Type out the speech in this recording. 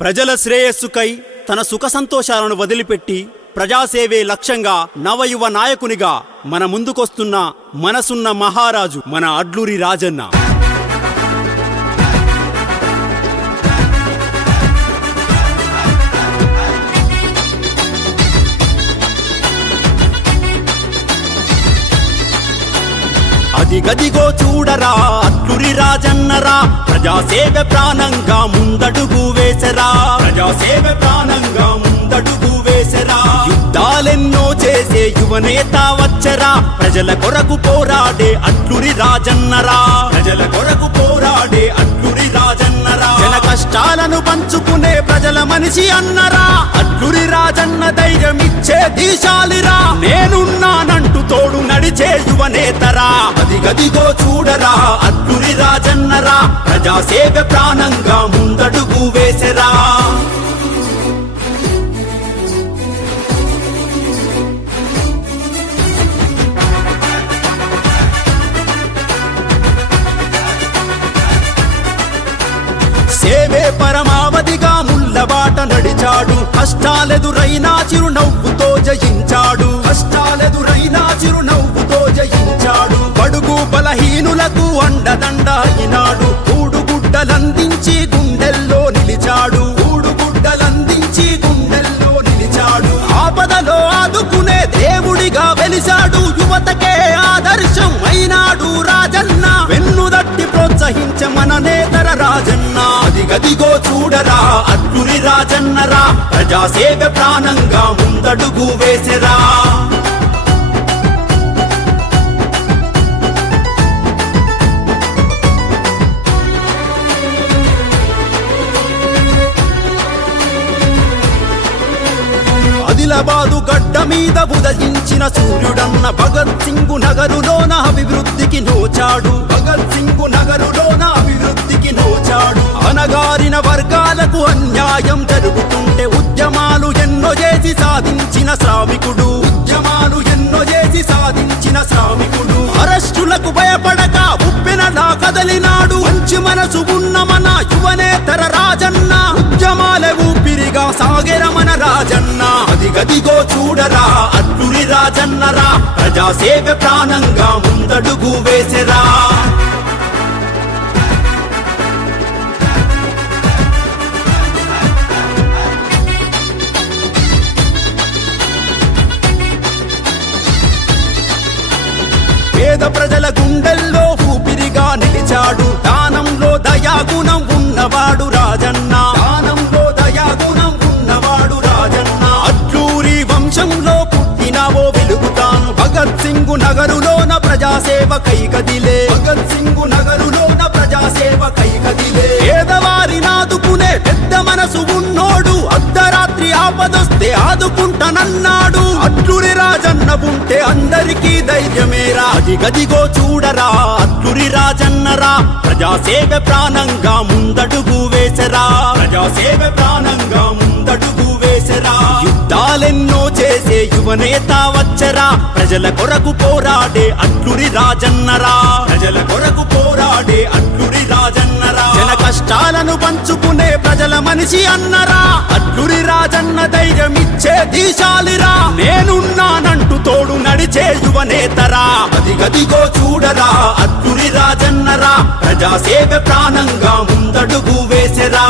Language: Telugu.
ప్రజల శ్రేయస్సుకై తన సుఖ సంతోషాలను వదిలిపెట్టి ప్రజాసేవే లక్ష్యంగా నవయువ నాయకునిగా మన ముందుకొస్తున్న మనసున్న మహారాజు మన అడ్లూరి రాజన్న. అదిగదిగో చూడరా అడ్లూరి రాజన్నరా, ప్రజాసేవ ప్రాణంగా ముందడుగు వేసరా, ప్రజాసేవ ప్రాణంగా ముందడుగు వేసరా. యుద్ధాలెన్నో చేసే యువనేత వచ్చరా, ప్రజల కొరకు పోరాడే అడ్లూరి రాజన్నరా, ప్రజల కొరకు పోరాడే అడ్లూరి రాజన్నరా. జన కష్టాలను పంచుకునే ప్రజల మనిషి అన్నరా, అడ్లూరి రాజన్న ధైర్యం ఇచ్చే దీశాలిరా. నేనున్నానంటూ తోడు నడిచే యువనేతరా, అదిగదిగో చూడరా అడ్లూరి రాజన్నరా, ప్రజాసేవ ప్రాణంగా ముందడుగు వేసరా. సేవే పరమావధిగా ముల్లబాట నడిచాడు, కష్టాలెదురైనా చిరునవ్వుతో జయించాడు, కష్టాలెదురైనా చిరునవ్వుతో జయించాడు. బడుగు బలహీనులకు అండదండ అయినాడు, కూడుగుడ్డలందించి గుండెల్లో నిలిచాడు, కూడుగుడ్డలందించి గుండెల్లో నిలిచాడు. ఆపదలో ఆదుకునే దేవుడిగా వెలిశాడు, యువతకే ఆదర్శం అయినాడు రాజన్న. వెన్నుదట్టి ప్రోత్సహించే మన నేతర రాజన్న, అదిగదిగో చూడరా అడ్లూరి రాజన్నరా, ప్రజాసేవ ప్రాణంగా ముందడుగు వేసరా. ఆదిలాబాదు గడ్డ మీద ఉదయించిన సూర్యుడన్న భగత్ సింగ్ నగరులోన అభివృద్ధికి నోచాడు, భగత్ సింగ్ నగరులోన అభివృద్ధికి నోచాడు. అనగారిన వర్గాలకు అన్యాయం జరుగుతుంటే ఉద్యమాలు ఎన్నో చేసి సాధించిన శ్రామికుడు, ఉద్యమాలు ఎన్నో చేసి సాధించిన శ్రామికుడు. అరెస్టులకు భయపడక ఉప్పెనలా కదలినాడు, మంచి మనసు ఉన్న మన యువనేతర రాజన్న. ఉద్యమాల ఊపిరిగా సాగెర మన రాజన్న, అదిగదిగో చూడరా అడ్లూరి రాజన్నరా, ప్రజాసేవ ప్రాణంగా ముందడుగు వేసరా. పేద ప్రజల గుండెల్లో ఊపిరిగా నిలిచాడు, దానంలో దయాగుణం ఉన్నవాడు రాజన్న, దానంలో దయాగుణం ఉన్నవాడు రాజన్న. అడ్లూరి వంశంలో పుట్టినవో వెలుగుతాను, భగత్ సింగ్ నగరులోన ప్రజాసేవ కైకదిలే, భగత్ సింగ్ నగరులోన ప్రజాసేవ కైకదిలే. పేదవారి నాదుకునే పెద్ద మనసు ఉన్నోడు, అర్ధరాత్రి ఆపదొస్తే ఆదుకుంటానన్నాడు. అడ్లూరి రాజన్న ఉంటే అందరికీ ధైర్యమేరా, అదిగదిగో చూడరా అడ్లూరి రాజన్నరా, ప్రజాసేవ ప్రాణంగా ముందడుగు వేసరా, ప్రజాసేవ ప్రాణంగా ముందడుగు వేసరా. యుద్ధాలెన్నో చేసే యువనేత వచ్చరా, ప్రజల కొరకు పోరాడే అడ్లూరి రాజన్నరా, ప్రజల కొరకు పోరాడే అడ్లూరి రాజన్నరా. జన కష్టాలను పంచుకునే ప్రజల మనిషి అన్నరా, అడ్లూరి రాజన్న ధైర్యం ఇచ్చే దీశాలిరా. నేనున్నానంటూ తోడు నడిచే యువనేతరా, అదిగదిగో చూడరా అడ్లూరి రాజన్నరా, ప్రజాసేవ ప్రాణంగా ముందడుగు వేసరా.